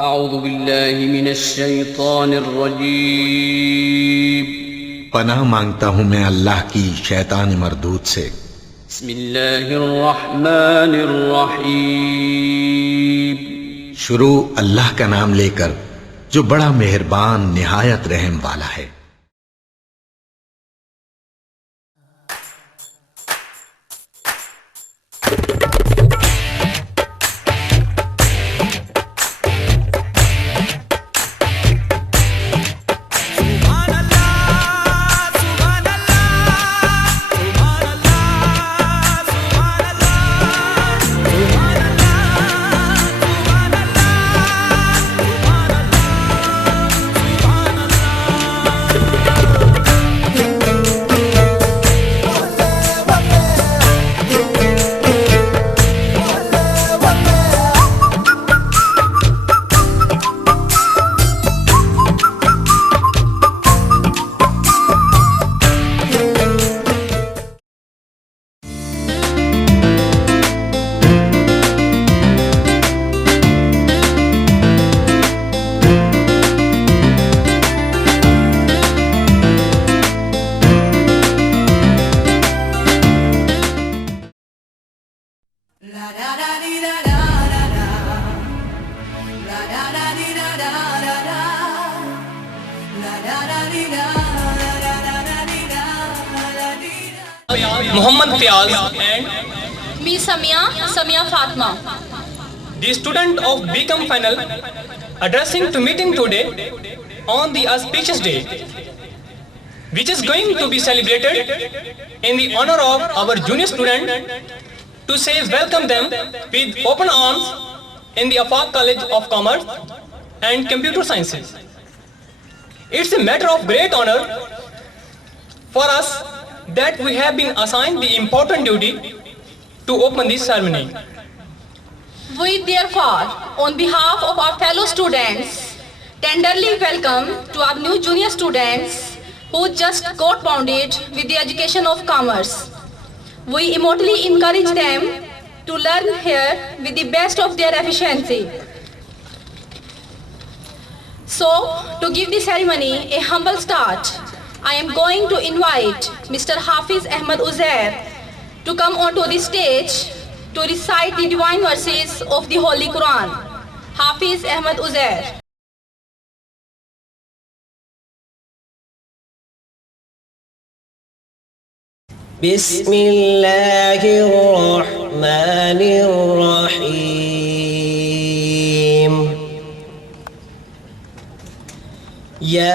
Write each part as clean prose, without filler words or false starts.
अऊज़ु बिल्लाहि मिनश शैतानिर रजीम। पनाह मांगता हूँ मैं अल्लाह की शैतान मरदूद से। बिस्मिल्लाहिर रहमानिर रहीम। शुरू अल्लाह का नाम लेकर जो बड़ा मेहरबान निहायत रहम वाला है। Muhammad Fiaz and me Samia Fatma, the student of BCom final, addressing to meeting today on the auspicious day, which is going to be celebrated in the honor of our junior student, to say welcome them with open arms in the Afaq College of Commerce and Computer Sciences. It's a matter of great honor for us that we have been assigned the important duty to open this ceremony. we therefore, on behalf of our fellow students, tenderly welcome to our new junior students who just got bounded with the education of commerce. We immediately encourage them to learn here with the best of their efficiency. So, to give the ceremony a humble start, I am going to invite Mr. Hafiz Ahmad Uzair to come onto the stage to recite the divine verses of the Holy Quran. Hafiz Ahmad Uzair. Bismillahir Rahmanir Rahim. Ya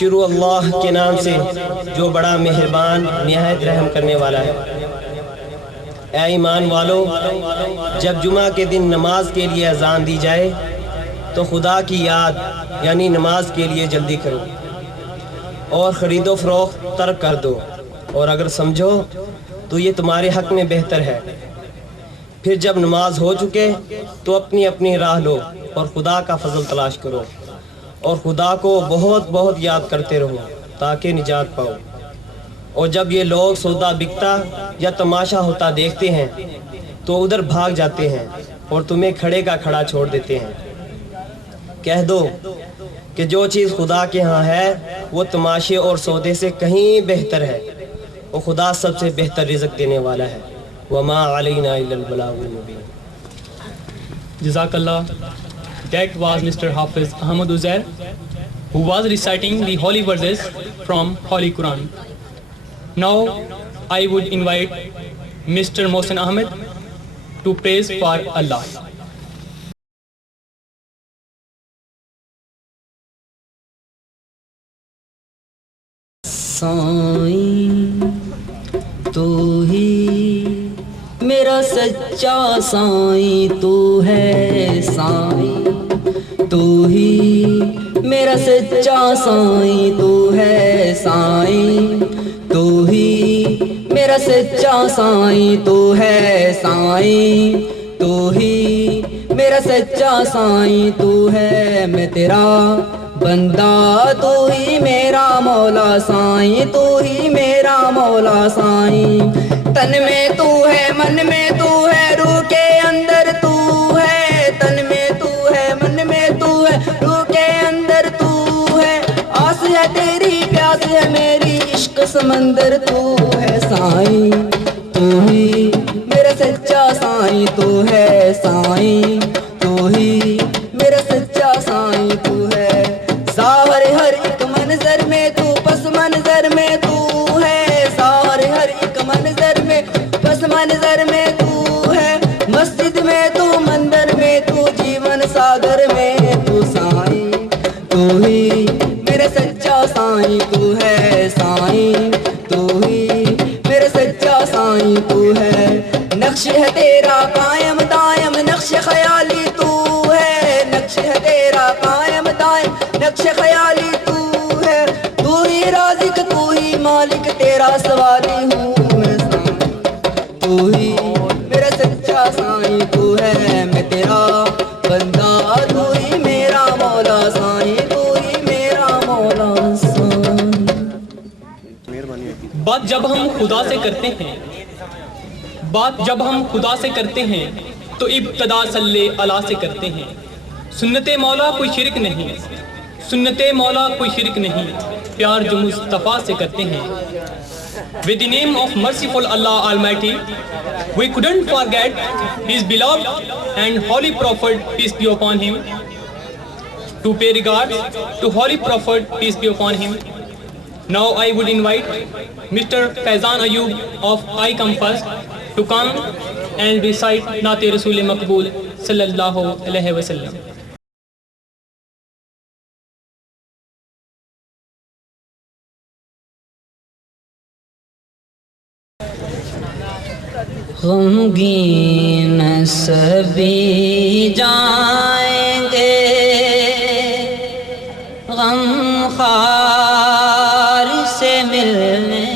शुरू अल्लाह के नाम से जो बड़ा मेहरबान निहायत रहम करने वाला है। ऐ ईमान वालों, जब जुमा के दिन नमाज के लिए अजान दी जाए तो खुदा की याद यानी नमाज के लिए जल्दी करो और ख़रीदो फ़रोख्त तर्क कर दो, और अगर समझो तो ये तुम्हारे हक़ में बेहतर है। फिर जब नमाज हो चुके तो अपनी अपनी राह लो और खुदा का फजल तलाश करो और खुदा को बहुत बहुत याद करते रहो ताकि निजात पाओ। और जब ये लोग सौदा बिकता या तमाशा होता देखते हैं तो उधर भाग जाते हैं और तुम्हें खड़े का खड़ा छोड़ देते हैं। कह दो कि जो चीज़ खुदा के यहाँ है वो तमाशे और सौदे से कहीं बेहतर है, और खुदा सबसे बेहतर रिज़्क़ देने वाला है। वमा अलैना इल्लल बलागुल मुबीन। Jazakallah. That was Mr. Hafiz Ahmad Uzair, who was reciting the holy verses from Holy Quran. Now I would invite Mr. Mohsen Ahmed to praise for Allah. Sai तू ही मेरा सच्चा साईं तू है साईं, तू ही मेरा सच्चा साईं तू है साईं, तू ही मेरा सच्चा साईं तू है साईं, तू ही मेरा सच्चा साईं तू है। मैं तेरा बंदा तू ही मेरा मौला साईं, तू ही मेरा मौला साईं। तन में तू है, मन में तू है, रूह के अंदर तू है। तन में तू है, मन में तू है, रूह के अंदर तू है। आस है तेरी, प्यास है मेरी, इश्क समंदर तू है साईं। तू ही मेरा सच्चा साईं तू है साईं, तू ही मेरा सच्चा साईं तू है। ज़ाहिर हर एक मंजर में तू, पस मंजर में तू है। ज़ाहिर हर एक मंजर में, पस मंजर में तू है। मस्जिद में तू, मंदिर में तू, जीवन सागर में तू साईं। तू ही मेरा सच्चा साईं तू है साईं, तू ही मेरा सच्चा साईं तू है। नक्श है तेरा कायम दायम, नक्श ख्याली तू है। नक्श है तेरा कायम दायम, नक्श ख्याली तू है। तू ही राज़िक, तू ही मालिक, तेरा सवाली हूँ मैं साईं। तू ही मेरा सच्चा साईं तू है। मैं तेरा बंदा, तू ही मेरा मौला साईं, तू ही मेरा मौला साईं। बात जब हम खुदा से करते हैं, बात जब हम खुदा से करते हैं तो इब्तदा सल्ले अला से करते हैं। सुन्नते मौला कोई शिरक नहीं, सुन्नते मौला कोई शिरक नहीं, प्यार जो मुस्तफ़ा से करते हैं। With the name of merciful Allah Almighty, we couldn't forget His beloved and holy Prophet, peace be upon him, to pay regards to holy Prophet, peace be upon him. Now I would invite Mr. Faizan Ayub of I Come First to come and recite Naat Rasool Maqbool sallallahu alaihi wasallam. गमगीन सभी जाएंगे गमखार से मिलने,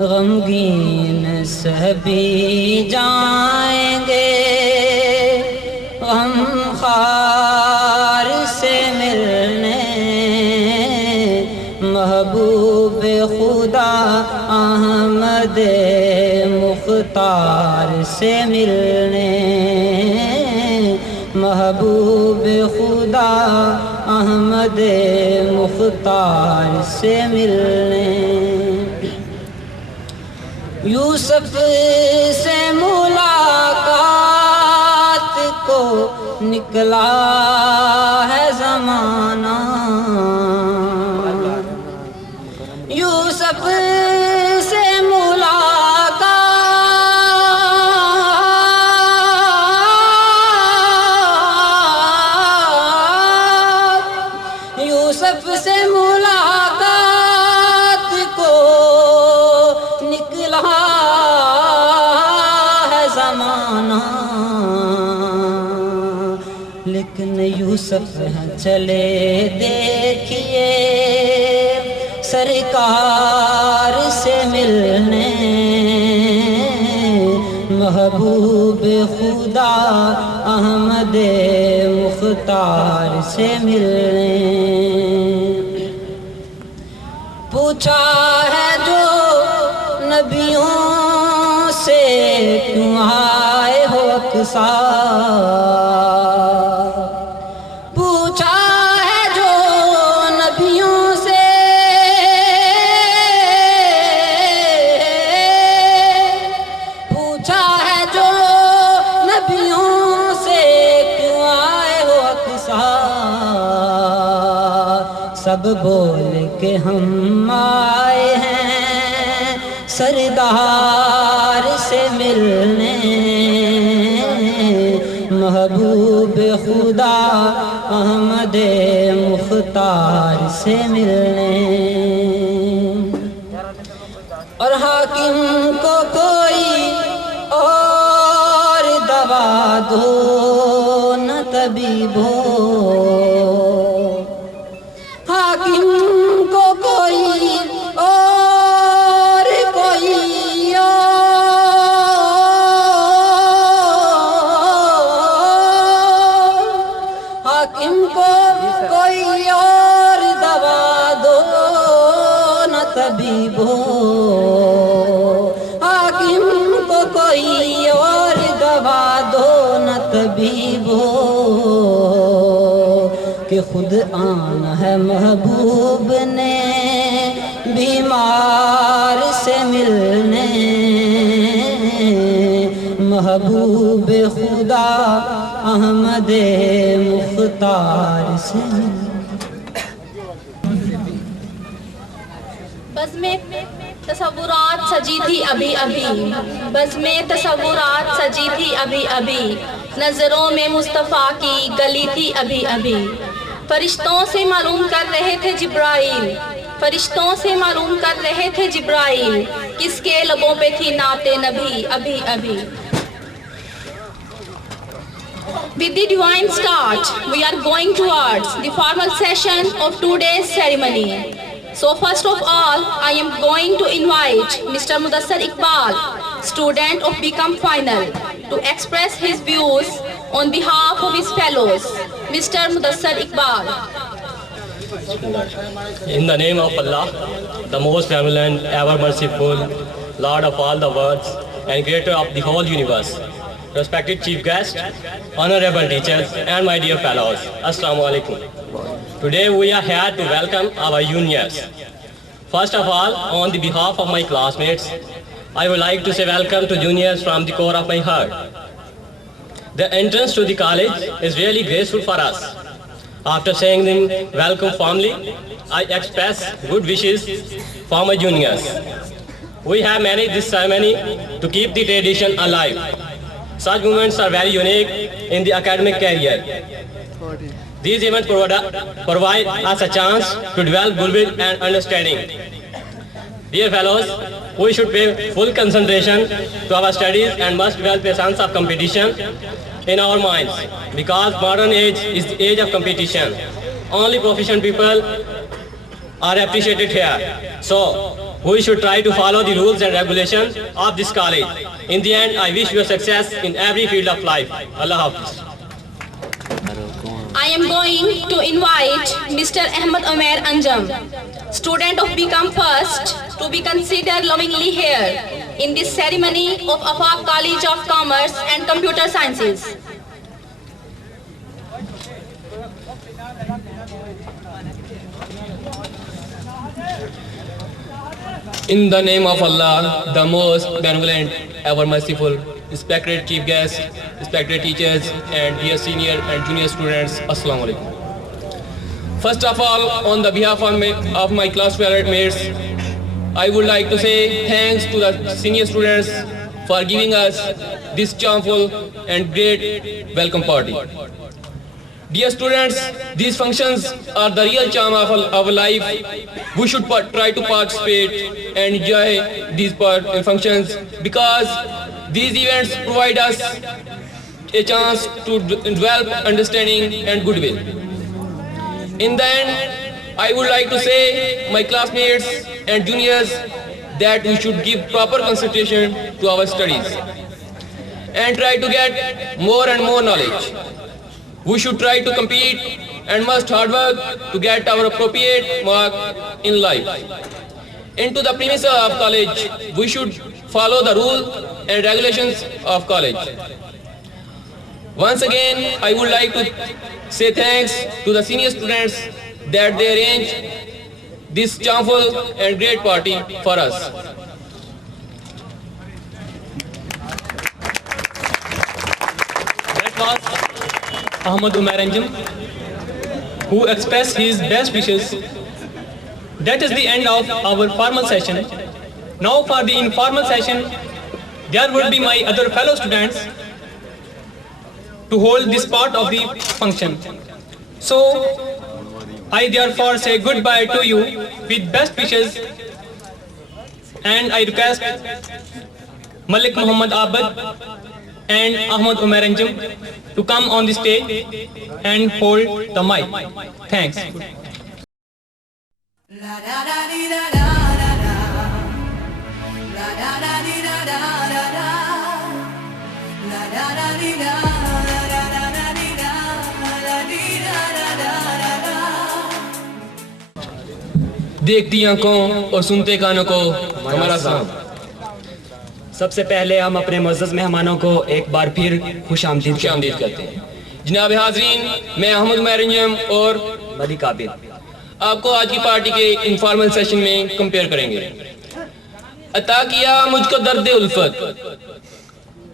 गमगीन सभी जाएंगे गमखार से मिलने। महबूब खुदा अहमद मुख्तार से मिलने, महबूब खुदा अहमद मुख्तार से मिलने। यूसुफ से मुलाकात को निकला है ज़माना, यूसुफ से मुलाकात सफ़र चले देखिए सरकार से मिलने, महबूब खुदा अहमद मुख्तार से मिलने। पूछा है जो नबियों से क्यों आए हो अक्सर, पूछा है जो नबियों से, पूछा है जो नबियों से क्यों आए हो अक्सर, सब बोल के हम आए हैं सरदार से मिलने, महबूब खुदा अहमद मुख्तार से मिलने। और हाकिम को कोई और दवा दो न तबीब हो, हाकिम को कोई और कोई हाकिम को कोई और दवा दो न तबीब हो, हाकिम को कोई और दवा दो न तबीब हो, कि खुद आना है महबूब ने बीमार से मिलने, महबूब खुदा अहमद मुख्तार से। बज़ में तसव्वुरात सजी थी अभी अभी, बज़ में तसव्वुरात सजी थी अभी अभी, नज़रों में मुस्तफ़ा की गली थी अभी अभी। फरिश्तों से मालूम कर रहे थे जिब्राइल, फरिश्तों से मालूम कर रहे थे जिब्राइल, किसके लबों पे थी नाते नबी अभी अभी। With the divine start, we are going towards the formal session of today's ceremony. So first of all, I am going to invite Mr. Mudassar Iqbal, student of BCom Final, to express his views on behalf of his fellows. Mr. Mudassar Iqbal. In the name of Allah, the most benevolent, ever merciful, Lord of all the worlds and creator of the whole universe. Respected chief guest, honorable teachers and my dear fellows, Assalamu alaikum. Today we are here to welcome our juniors. First of all, on the behalf of my classmates, I would like to say welcome to juniors from the core of my heart. The entrance to the college is really graceful for us. After saying them welcome formally, I express good wishes for my juniors. We have managed this ceremony to keep the tradition alive. Such moments are very unique in the academic career. These events provide us a chance to develop goodwill and understanding. Dear fellows, we should pay full concentration to our studies and must develop a sense of competition in our minds, because modern age is the age of competition. Only proficient people are appreciated here. So, we should try to follow the rules and regulations of this college. In the end, I wish you success in every field of life. Allah Hafiz. I am going to invite Mr. Ahmed Omer Anjam, student of BCom First, to be considered lovingly here in this ceremony of Afaq College of Commerce and Computer Sciences. In the name of Allah, the most benevolent, ever merciful, respected chief guests, respected teachers, and dear senior and junior students, Assalamu alaikum. First of all, on the behalf of my classmates, I would like to say thanks to the senior students for giving us this charmful and great welcome party. Dear students, these functions are the real charm of our life. We should try to participate and enjoy these functions, because these events provide us a chance to develop understanding and goodwill. In the end, I would like to say, my classmates and juniors, that we should give proper concentration to our studies and try to get more and more knowledge. We should try to compete and must hard work to get our appropriate mark in life. Into the premises of college, we should follow the rules and regulations of college. Once again, I would like to say thanks to the senior students that they arranged this charmful and great party for us. That was Ahmad Umar Anjum, who expressed his best wishes. That is the end of our formal session. Now for the informal session, there will be my other fellow students to hold this part of the function. So, I therefore say goodbye to you with best wishes, and I request Malik Muhammad Abad and Ahmad Umar Anjum to come on the stage and hold the mic. Thanks. देखती आंखों और सुनते कानों को हमारा सलाम। सबसे पहले हम अपने मुअज़्ज़ज़ मेहमानों को एक बार फिर खुश आमदीद करते हैं। जनाब हाज़रीन, मैं अहमद उमर अंजम और मलिक आबिद आपको आज की पार्टी के इनफॉर्मल सेशन में कंपेयर करेंगे। अता किया मुझको दर्द उल्फत,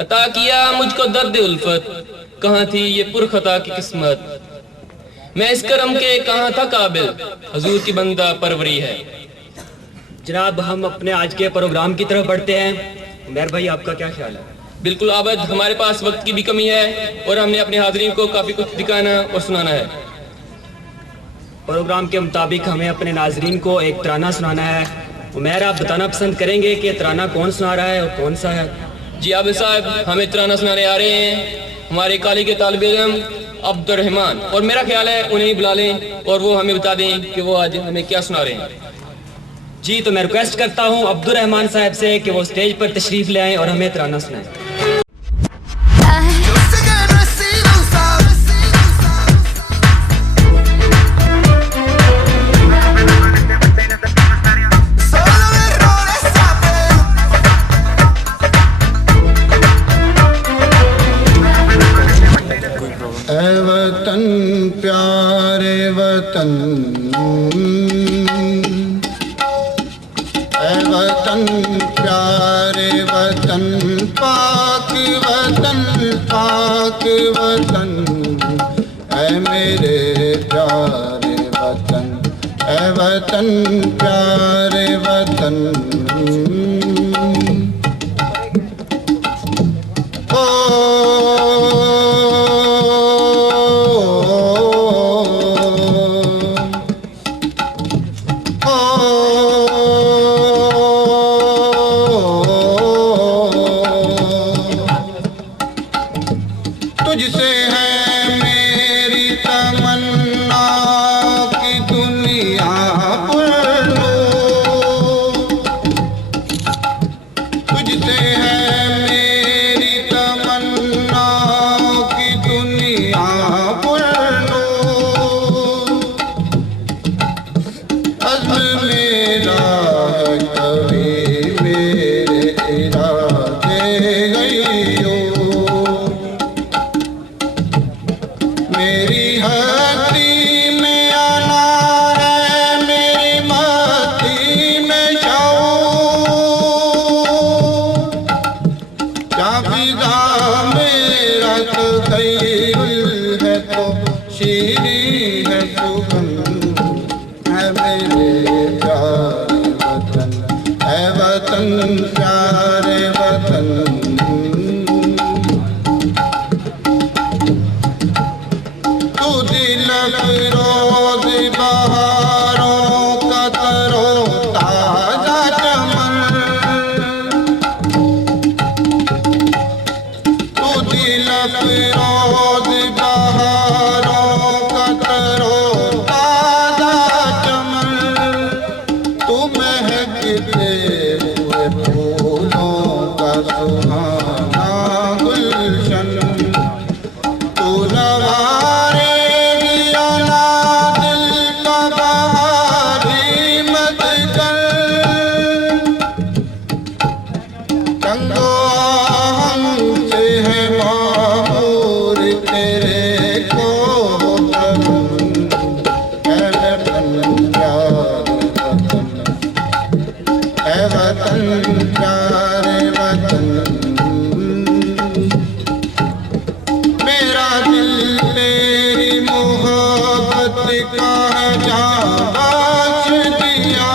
अता किया मुझको दर्द उल्फत, कहाँ थी ये पुरखता की किस्मत, मैं इस करम के कहाँ था काबिल, हजूर की बंदा परवरी है। जनाब, हम अपने आज के प्रोग्राम की तरफ बढ़ते हैं। उमर भाई, आपका क्या ख्याल है? बिल्कुल आबद, हमारे पास वक्त की भी कमी है और हमने अपने हाज़रीन को काफ़ी कुछ दिखाना और सुनाना है। प्रोग्राम के मुताबिक हमें अपने नाजरीन को एक तराना सुनाना है। उमर, आप बताना पसंद करेंगे कि तराना कौन सुना रहा है और कौन सा है? जी आबिद साहब, हमें तराना सुनाने आ रहे हैं हमारे कॉलेज के तालिब इल्म अब्दुर्रहमान, और मेरा ख्याल है उन्हें ही बुला लें और वो हमें बता दें कि वो आज हमें क्या सुना रहे हैं। जी, तो मैं रिक्वेस्ट करता हूँ अब्दुर्रहमान साहब से कि वो स्टेज पर तशरीफ ले आएं और हमें तराना सुनाएं। वतन प्यारे वतन, वतन प्यारे वतन, पाक वतन, पाक वतन, ऐ मेरे प्यारे वतन, ऐ वतन प्यारे वतन। तुझसे है मेरी तमन्ना कि दुनिया पर लो, तुझसे है मेरी तमन्ना कि दुनिया पर लो, अज़्म मेरा है कभी मेरे इरादे गई हो, मेरी हस्ती में आना है, मेरी मस्ती में जाओ, क्या फिजा मेरा तख़य्युल है तो शीरी है सुगंध, है मेरे प्यारे वतन, है वतन प्यारे वतन। रोज बहारों का तरो ताजा चमन, तू तिलक रोज बहारों का तरो महकते हुए फूलों का सुहाना गुलशन तू नवारे दिया ना दिल का बहारी मत कर चंगो हमसे है मामूर तेरे को वतन प्यारे वतन मेरा दिल तेरी मोहब्बत का जाबाज दिया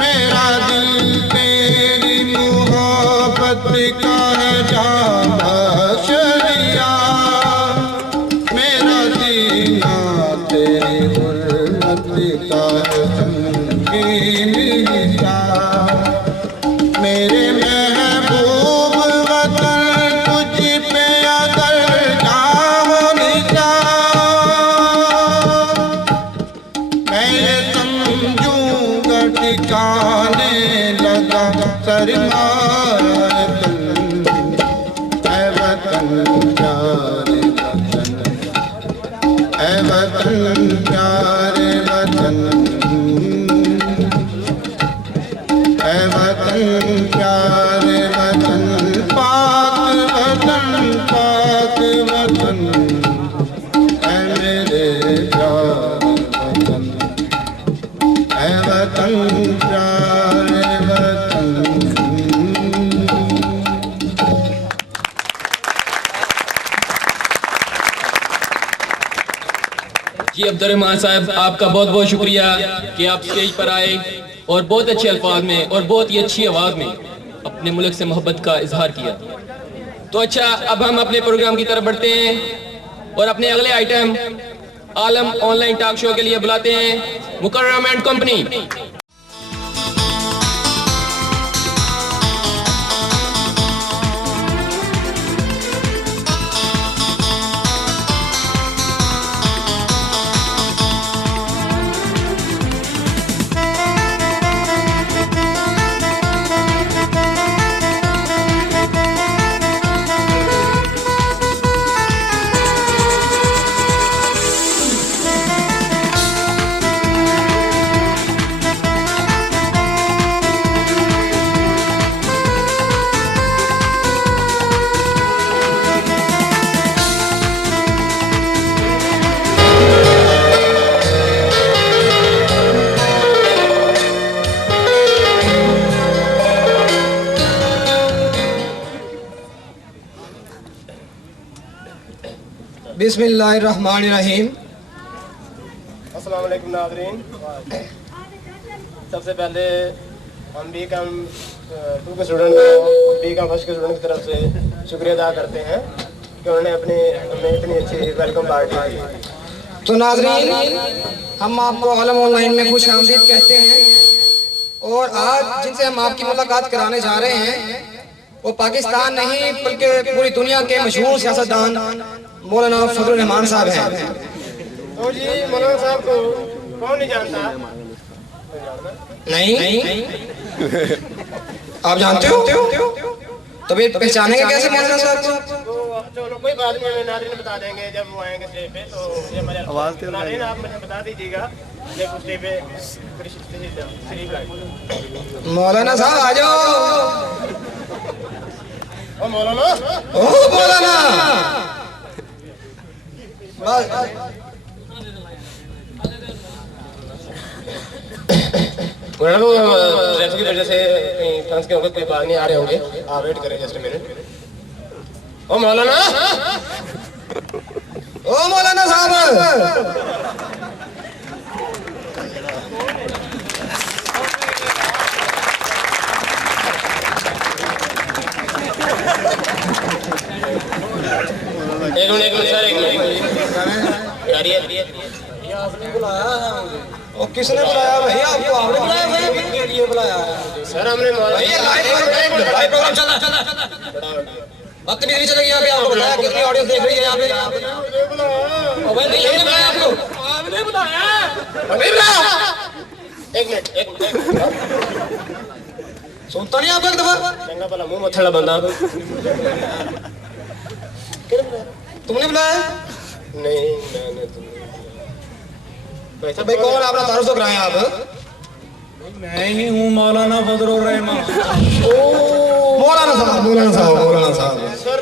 मेरा दिल तेरी मोहब्बत का जाबाज दिया मेरा जीना तेरी का संगीन हिस्सा मेरे महबूब वतन तुझ पे अगर जाओ निशा मैं ये समझूंगा ठिकाने लगा सरमाया है वतन प्यारे वतन है वतन प्यारे वतन है वतन प्यारे वतन पाक वतन है मेरे प्यारे वतन है वतन प्यारे वतन। जी अब्दुर्रहमान साहब, आपका बहुत बहुत शुक्रिया कि आप स्टेज पर आए और बहुत अच्छे अल्फाज में और बहुत ही अच्छी आवाज़ में अपने मुल्क से मोहब्बत का इजहार किया। तो अच्छा, अब हम अपने प्रोग्राम की तरफ बढ़ते हैं और अपने अगले आइटम आलम ऑनलाइन टॉक शो के लिए बुलाते हैं मुकर्रम एंड कंपनी। बिस्मिल्लाहिर्रहमानिर्रहीम। अस्सलाम वालेकुम नाज़रीन। सबसे पहले हम बीकॉम 2 के स्टूडेंट को बीकॉम फर्स्ट के स्टूडेंट की तरफ से शुक्रिया अदा करते हैं कि उन्होंने हमें इतनी अच्छी वेलकम पार्टी दी। तो नाज़रीन, हम आपको आलम ऑनलाइन में खुश आमदीद कहते हैं और आज जिनसे हम आपकी मुलाकात कराने जा रहे हैं वो पाकिस्तान नहीं बल्कि पूरी दुनिया के मशहूर सियासतदान मौलाना फजलुर रहमान साहब हैं। तो जी मौलाना साहब को कौन नहीं जानता? नहीं आप जानते हो? तो फिर पहचानेंगे कैसे मौलाना साहब को? तो चलो कोई बात नहीं, हमें नाज़रीन बता देंगे जब वो आएंगे स्टेज पे। तो ये हमारे नाज़रीन आप मुझे बता दीजिएगा जब स्टेज पे शरीफ आए। मौलाना साहब आ जाओ। ओ मौलाना, ओ मौलाना, ट्रैफिक की वजह से कहीं फंस के होंगे, कोई बाहर नहीं आ रहे होंगे, आप वेट करें जस्ट मिनट। ओ मौलाना, ओ मौलाना साहब, एक मिनट सर, एक मिनट किसने बुलाया भैया आपको? आपने बुलाया बुलाया सर, हमने लाइव प्रोग्राम चल रहा है, वक्त भी नहीं चलेगी यहाँ पे। आपको बताया कितनी ऑडियंस देख रही है यहाँ पे? नहीं हमने बुलाया आपको। नहीं बुलाया। नहीं बुलाया। एक मिनट। सुनता नहीं आपको एक दफा? चंगा भला मुंह मथड़ा बंदा। तुमने बुलाया? नहीं मैंने तुमने। तो भाई कौन आपने तारुफ कराए आप? मैं ही हूँ मौलाना फजलुर रहमान। मौलाना साहब। Sir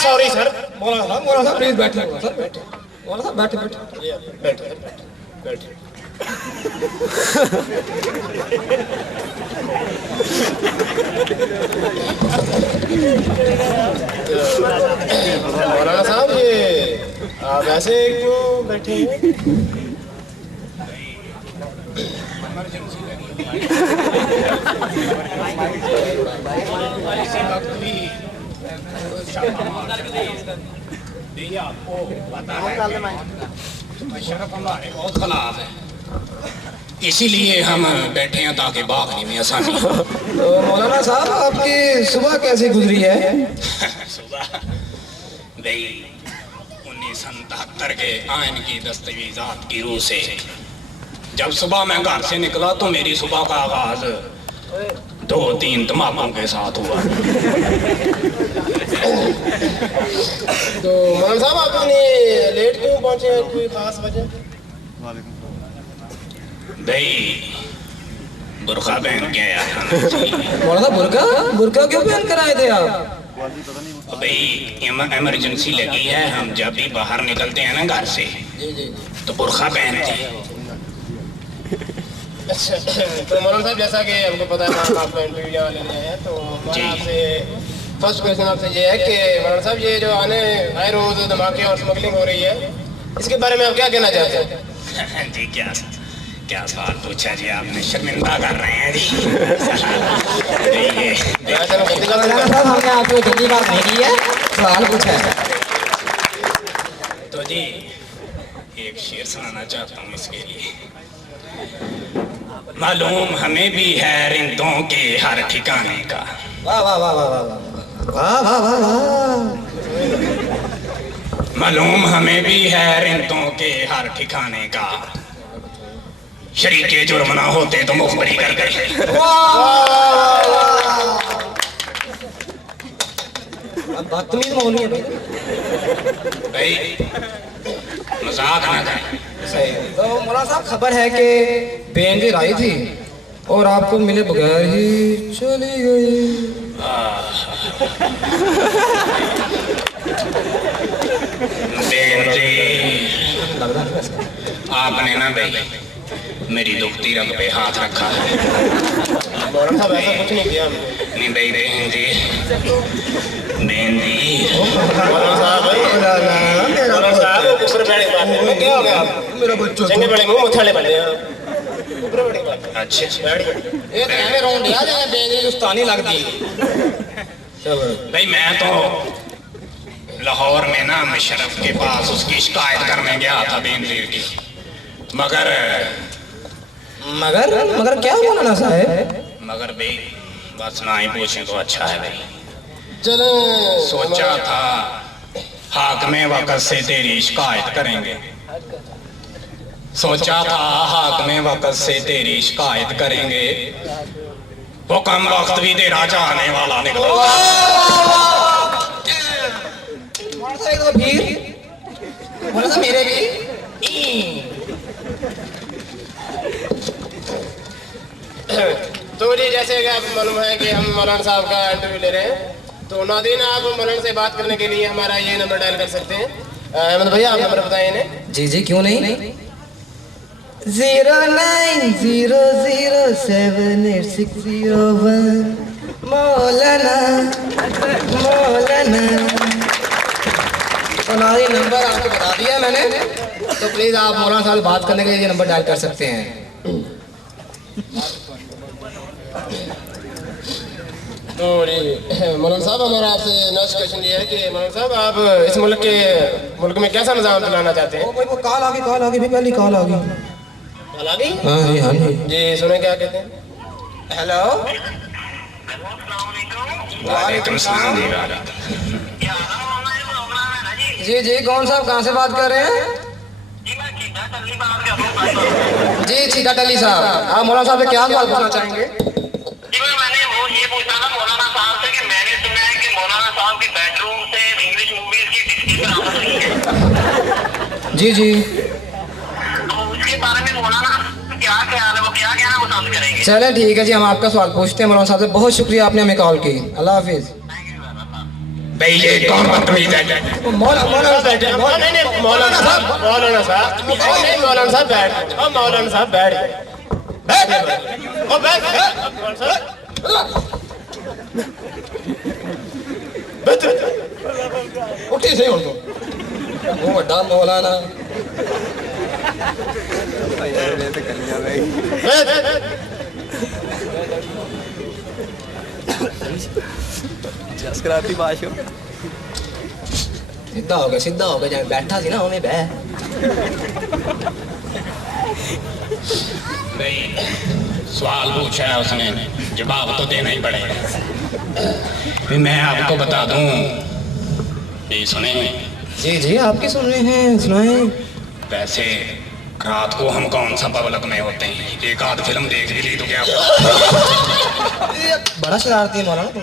sorry sir. मौलाना साहब प्लीज बैठे सर, बैठे। मौलाना साहब बैठे। मौलाना साहब ये आप ऐसे क्यों बैठे हैं? बहुत खलाफ है, इसीलिए हम बैठे हैं ताकि भागने में आसानी हो। तो मौलाना साहब आपकी सुबह कैसी गुजरी है? सुबह भाई 1977 के आयन की दस्तावेजात की रूह से जब सुबह मैं घर से निकला तो मेरी सुबह का आगाज 2-3 धमाकों के साथ हुआ। तो मौलाना साहब आप इतने लेट क्यों पहुंचे हैं? कोई खास वजह? भाई बुरखा पहन के आया था। मौलाना बुरका क्यों पहन कर आए थे आप? भाई इमरजेंसी लगी है, हम जब भी बाहर निकलते हैं ना घर से तो बुरखा पहनते हैं। अच्छा तो मौलाना साहब जैसा कि हमको पता है हम आपका इंटरव्यू यहाँ लेने आए हैं, तो हमारा आपसे फर्स्ट क्वेश्चन आपसे ये है कि मौलाना साहब ये जो आए रोज धमाके और स्मगलिंग हो रही है, इसके बारे में आप क्या कहना चाहते हैं? जी क्या सवाल पूछा जी आपने, शर्मिंदा कर रहे हैं जी। मौलाना साहब हमने आपको गंदी बात नहीं की है, सवाल पूछा है। तो जी एक शेर सुनाना चाहता हूँ इसके लिए। मालूम हमें भी है रिंदों के हर ठिकाने का। वाह वाह वाह वाह वाह वाह वाह वाह वाह। मालूम हमें भी है रिंदों के हर ठिकाने का, शरीके जुर्म ना होते तो मुखबरी कर गए। बदतमीज मौलवी है भाई, मजाक ना करें। तो मौलाना साहब खबर है कि बेनजीर आई थी और आपको मिले बगैर ही चली गई। आपने ना भाई मेरी दुखती रग पे हाथ रखा है। मौलाना साहब ऐसा कुछ नहीं किया हमने। नहीं भाई बहन जी मौलाना साहब ऊपर बैठे बात है, क्या हो गया आप? मेरा बच्चों चंगे बड़े मुंह मथाड़े बड़े हैं ऊपर बैठे बात। अच्छा ये तो हमें रोन दिया जाए बेनजीर उस्तानी लगती है। भाई मैं तो लाहौर में ना मुशर्रफ के पास उसकी शिकायत करने गया था बेनजीर की, मगर क्या मौलाना साहब? मगर भाई बस ना ही पूछे तो अच्छा है भाई। चलो सोचा था हाकमे वक्त से तेरी शिकायत करेंगे, सोचा था हाकमे वक्त से तेरी शिकायत करेंगे, हुक्म वक्त भी तेरा जाने वाला निकला। मेरे भी तो जी जैसे कि आपको मालूम है कि हम मौलाना साहब का इंटरव्यू ले रहे हैं, तो नादरीन आप मौलाना से बात करने के लिए हमारा ये नंबर डायल कर सकते हैं। अहमद भैया आप नंबर बताएं इन्हें। जी क्यों नहीं। 090078601 मौलाना तो नारी नंबर आपको बता दिया मैंने, तो प्लीज आप मौलाना साहब बात करने के लिए ये नंबर डायल कर सकते हैं। तो मौलाना साहब हमारा आपसे नेक्स्ट क्वेश्चन ये है कि मौलाना साहब आप इस मुल्क में कैसा निज़ाम चलाना चाहते हैं? वो कॉल आ गई भी, पहली कॉल आ गई। कॉल आ गई? हाँ जी जी सुने क्या कहते हैं? हेलो वालेकुम सलाम जी। जी जी, कौन साहब कहाँ से बात कर रहे हैं? जी चीता टली साहब, आप मौलाना साहब से क्या सवाल पूछना चाहेंगे? मैंने वो ये पूछा था मौलाना साहब से कि मैंने सुना है कि मौलाना साहब की बेडरूम से इंग्लिश मूवीज की डिस्ट्री बराबर हुई है। जी जी, तो उसके बारे में मौलाना क्या ख्याल है, वो क्या कहना पसंद करेंगे? चले ठीक है जी, हम आपका सवाल पूछते हैं मौलाना साहब से। बहुत शुक्रिया, आपने हमें कॉल की। अल्लाह हाफिज। भाई ये कौन बदतमीज है? मौलाना बैठे, मौलाना साहब बैठ, मौलाना साहब बैठ, उठी से उनको वो बड़ा मौलाना सीधा हो गया जब बैठा थी ना हमें बह भाई सवाल पूछा है उसने, जवाब तो देना ही पड़ेगा। फिर मैं आपको बता दूं, ये सुने? जी जी, आपकी सुन रहे हैं, सुनाए। वैसे रात को हम कौन सा पब्लिक में होते हैं, एक आध फिल्म देख भी ली तो क्या? बड़ा शरारती है मौलाना तुम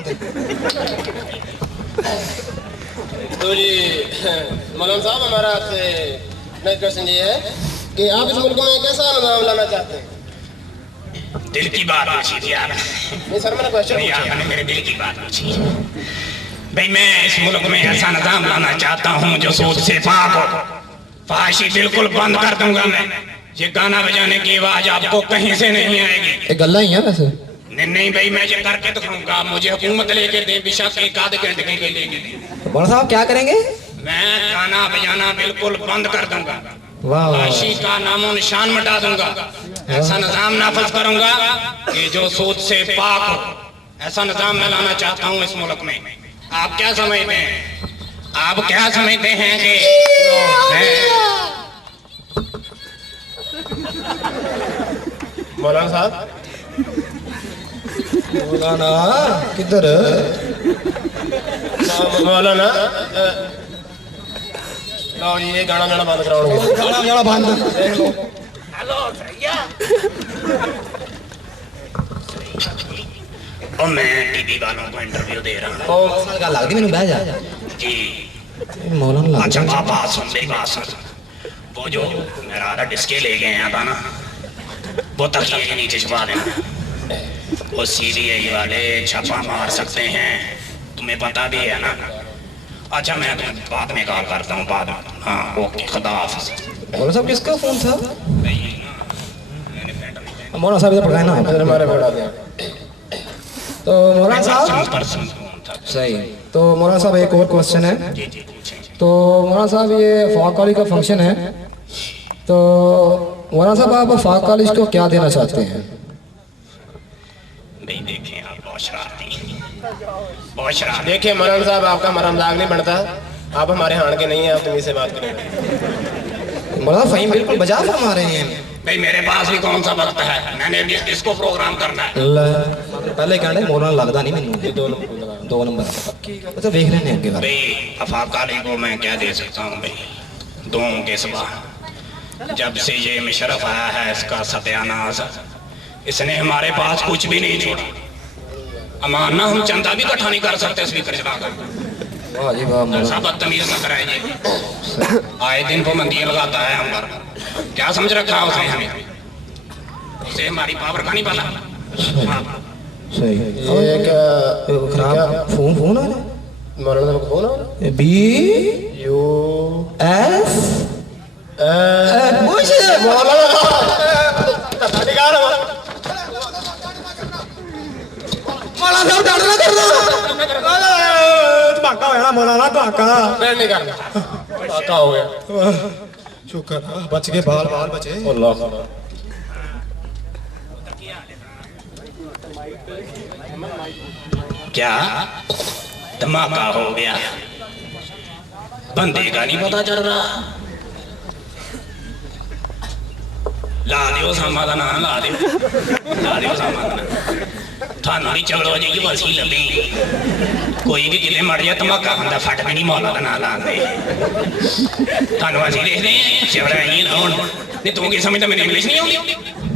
तो जी मौलाना साहब, हमारा आपसे नेक्स्ट क्वेश्चन ये है कि आप इस मुल्क में कैसा निज़ाम लाना चाहते हैं? दिल की बात पूछी थी यार। नहीं सर, मैंने क्वेश्चन नहीं, आपने मेरे दिल की बात पूछी। भाई मैं इस मुल्क में ऐसा निज़ाम लाना चाहता हूँ जो सूद से पाक हो। फाशी बिल्कुल बंद कर दूंगा मैं। ये गाना बजाने की आवाज आपको कहीं से नहीं आएगी। एक गल्ला ही है वैसे। नहीं भाई, मैं ये करके दिखाऊंगा। मुझे हुकूमत लेके दे, बेशक एक आध घंटे के लिए लेके दे। मौलाना साहब क्या करेंगे? मैं गाना बजाना बिल्कुल बंद कर दूंगा। वाह, फाशी का नामो निशान मिटा दूंगा। ऐसा निजाम नाफिज करूंगा कि जो सूद से पाक हो। ऐसा निजाम मैं लाना चाहता हूँ इस मुल्क में। आप क्या समझते हैं? आप क्या समझते हैं कि मौलाना साहब, मौलाना किधर? मौलाना लो जी, ये गाना गाना बंद कराओगे? गाना बंद देख लो। हेलो भैया, और मैं टीवी वालों को इंटरव्यू दे रहा हूँ। गल लगती मैंने, बह जा जी मौलाना। अच्छा बाबा सुन मेरी बात सुन। वो जो मेरा आधा डिस्के ले गए हैं था ना, वो तकिए के नीचे छुपा देना। वो सीबीआई वाले छापा मार सकते हैं, तुम्हें पता भी है ना? अच्छा मैं तुम्हें बाद में कॉल करता हूँ, बाद में। हाँ ओके, खुदा हाफिज़। मौलाना साहब किसका फोन था? मौलाना साहब इधर पकड़ाए ना, हमारे पकड़ा दिया। तो मौलाना साहब सही। तो मौलाना साहब एक और क्वेश्चन है। तो मौलाना साहब ये फाक कॉलेज का फंक्शन है, तो मौलाना साहब आप फाक कॉलेज को क्या देना चाहते हैं? नहीं देखें आप बहुत शरारती, बहुत शरारती। देखिए मौलाना साहब, आपका हमारा मजाक नहीं बनता। आप हमारे हाण के नहीं हैं, आप तुम्हें से बात करें। मौलाना फ़हीम बिल्कुल बजा फरमा रहे हैं। भाई मेरे पास भी कौन सा वक्त है, मैंने भी इसको प्रोग्राम करना है। पहले कहने मौलाना लगता नहीं मैनू। दो नंबर तो देख रहे हैं आगे। भाई अफाक अली को मैं क्या दे सकता हूँ भाई, दुआओं के सिवा। जब से ये मुशर्रफ आया है इसका सत्यानाश, इसने हमारे पास कुछ भी नहीं छोड़ा। अमाना हम चंदा भी इकट्ठा नहीं कर सकते स्पीकर चलाकर। ऐसा बदतमीज न कराइए। आए दिन पाबंदी लगाता है हम पर। क्या समझ रखा है उसने हमें? उसे हमारी पावर का नहीं पता। सही। एक खराब फोन आ रहा है। मौलाना साहब का फोन आ रहा है। B U S मौलाना साहब डर ना करना। धमाका होया मौलाना, धमाका। मैं नहीं करना, धमाका हो गया। शुक्र बच गए, बाल बाल बचे। अल्लाह क्या धमाका हो गया? बंदे का नहीं पता चल रहा। ला दियो सामा का नाम ला दियो सामा का नाम थानू भी चलो जी की बसी लभी कोई भी किते मर जाए धमाका खांदा फट भी नहीं मौला का नाम लाते थानू असीं देखदे शिवराई होण नहीं तू की समझदा मेरी इंग्लिश नहीं आउंदी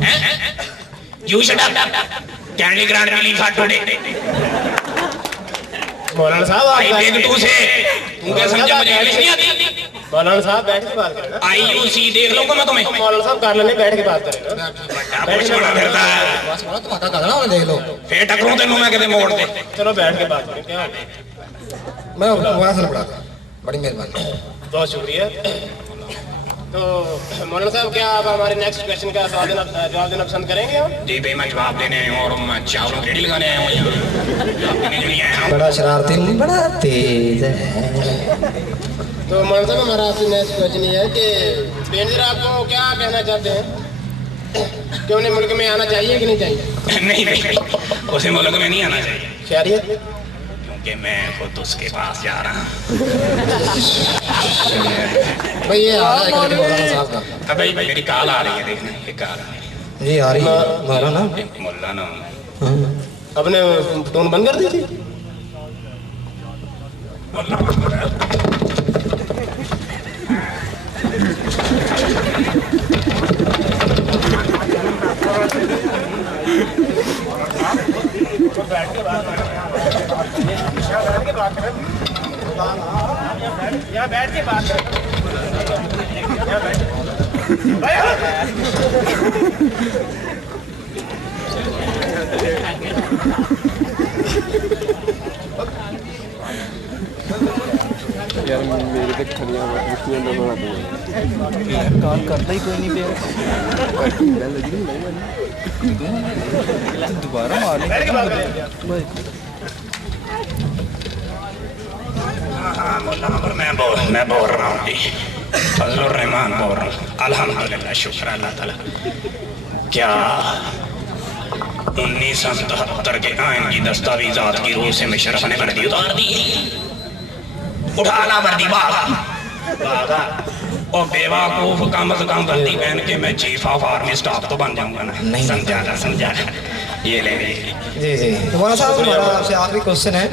हैं यू शट अप कैंडी ग्रांड मिली फाटोडे मौलाना साहब आप देख तू से तू क्या समझा मुझे इंग्लिश नहीं आती मौलाना साहब बैठ के बात करें आईयूसी देख लूंगा मैं तुम्हें मौलाना साहब कर लेने बैठ के बात करें देख लो फिर टकरूं तेनू मैं किते मोड़ दे चलो बैठ के बात करें क्या मैं वहां से पढ़ा बड़ी मेहरबानी बहुत शुक्रिया तो मौलाना साहब क्या आप हमारे नेक्स्ट क्वेश्चन का जवाब देना पसंद करेंगे हम जी भाई मैं जवाब देने आया हूं और मैं चावलों की रेडी लगाने आया हूं यहां जवाब देने के लिए आया हूं बड़ा शरारती बड़ा तेज है तो मौलाना साहब हमारा आपसे नेक्स्ट क्वेश्चन ये है कि बेनजीर आपको क्या कहना चाहते हैं कि उन्हें मुल्क में आना चाहिए कि नहीं चाहिए नहीं भाई उसे मुल्क में नहीं आना चाहिए खैरियत क्योंकि मैं खुद उसके पास जा रहा हूँ भाई ये आ रहा है मौलाना साहब का अब भाई मेरी कॉल आ रही है देखना ये कॉल जी आ रही है मौलाना मुल्ला ना अपने टोन बंद कर दी थी यहाँ बैठ के बात करें यार मेरे तक खड़िया काम करता ही कोई नहीं पे दोबारा मारने मैं बोल रहा हूँ जी फजलुर रहमान बोल रहा हूँ अल्हम्दुलिल्लाह शुक्र अल्लाह ताला क्या 1977 के आइन की दस्तावेजात की रूह से मुशर्रफ ने वर्दी उतार दी उठाना वर्दी बागा और बेवकूफ कम से कम वर्दी पहन के मैं चीफ ऑफ आर्मी स्टाफ तो बन जाऊंगा ना नहीं समझा ये ले जी मौलाना साहब हमारा आपसे आखिरी क्वेश्चन है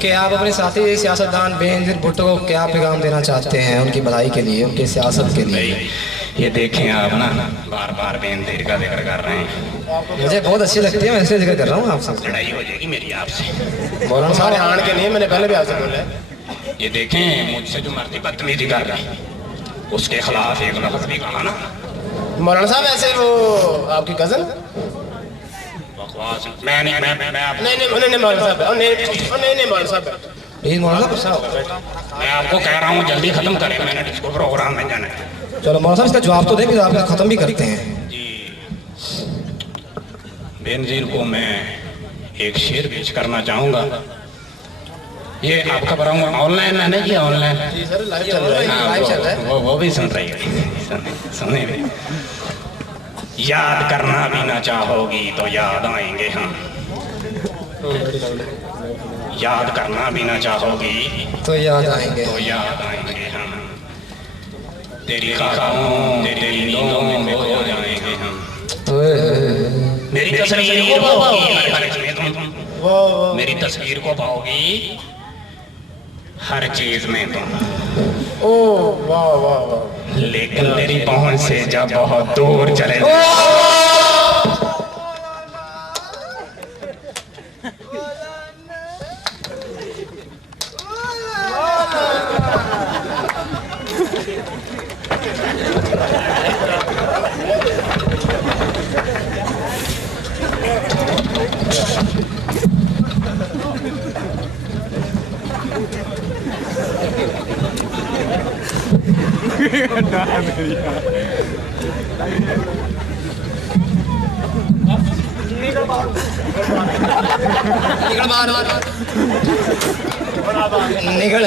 कि आप अपने साथी सियासतदान बेनजीर भुट्टो को क्या पैगाम देना चाहते हैं उनकी भलाई के लिए उनकी सियासत के लिए ये देखें आप ना बार बार बेनजीर का जिक्र कर रहे हैं मुझे बहुत अच्छी लगती है मैं इसलिए जिक्र कर रहा हूँ आपसे लड़ाई हो जाएगी मेरी आपसे मौलाना साहब हार के नहीं मैंने पहले भी आपसे बोला ये देखें मुझसे जो मर्जी बदतमीजी कर रहे उसके खिलाफ एक लफ्ज भी कहा ना मौलाना साहब ऐसे वो आपकी कजन मैं नहीं मौलाना साहब नहीं मौलाना साहब मैं आपको कह रहा हूँ जल्दी खत्म करें मैंने इसको प्रोग्राम में जाना है चलो मौलाना साहब इसका जवाब तो दें फिर आप खत्म भी करते हैं जी बेनजीर को मैं एक शेर पेश करना चाहूँगा ये आपका बताऊँगा ऑनलाइन है ना जी ऑनलाइन जी सर लाइव चल रहा है वो भी सुन रही है सुने भी याद करना भी ना चाहोगी तो याद आएंगे हम याद करना भी ना चाहोगी तो याद आएंगे हम तेरी खाबों तेरी नींदों में खो जाएंगे हम मेरी तस्वीर को पाओगी मेरी तस्वीर को पाओगी हर चीज में तुम ओ वाह वाह वाह लेकिन तेरी पहुंच से जब बहुत दूर चले निकल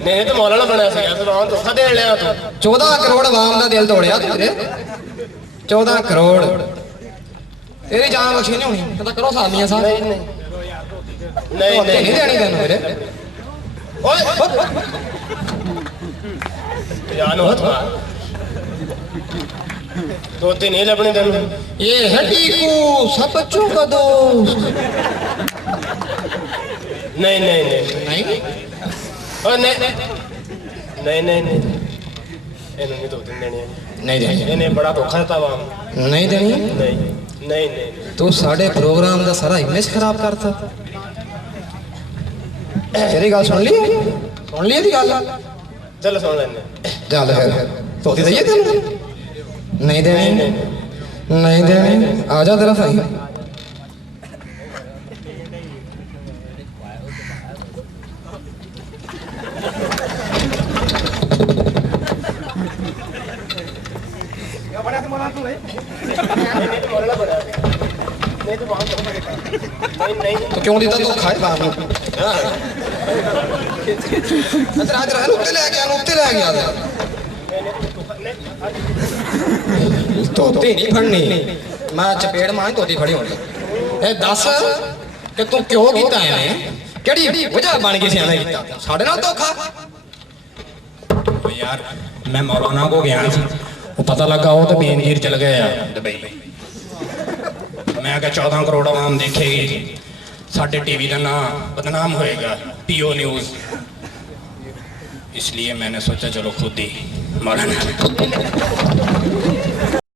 नहीं तो मौलाना बना सका तो धोखा दे लिया तू 14 करोड़ आवाम का दिल तोड़िया तुझे 14 करोड़ तेरी जान बख्शी नहीं होनी तो करो सामियां साहब नहीं देनी तेन मेरे जानो था दो तीन ही लबने तेन ये है टीकू सब बच्चों का दोस्त। नहीं नहीं नहीं नहीं और नहीं नहीं नहीं नहीं इन्होंने नहीं दो तीन देने नहीं देनी इन्हें बड़ा धोखा था वहाँ नहीं देनी नहीं नहीं नहीं तू साढ़े प्रोग्राम का सारा इमेज खराब करता। तेरी गल सुन ली थी गल चलो सुन लेने चल फिर धोती दईए तेन नहीं देनी नहीं देनी आ जा तेरा सही तो क्यों देता तू खाए बाप उत्ते ले गया धोती नहीं फड़नी मैं चपेड़ मां धोती फड़ी होनी ए दस कि तू क्यों कीता है केड़ी वजह बन गई सियाना कीता साडे नाल धोखा यार मैं मौलाना को गया वो पता लगा वो तो बेनगीर चल गए दुबई मैं क्या 14 करोड़ आवाम देखेगी साढ़े टीवी का नाम बदनाम होएगा पीओ न्यूज इसलिए मैंने सोचा चलो खुद ही मौलाना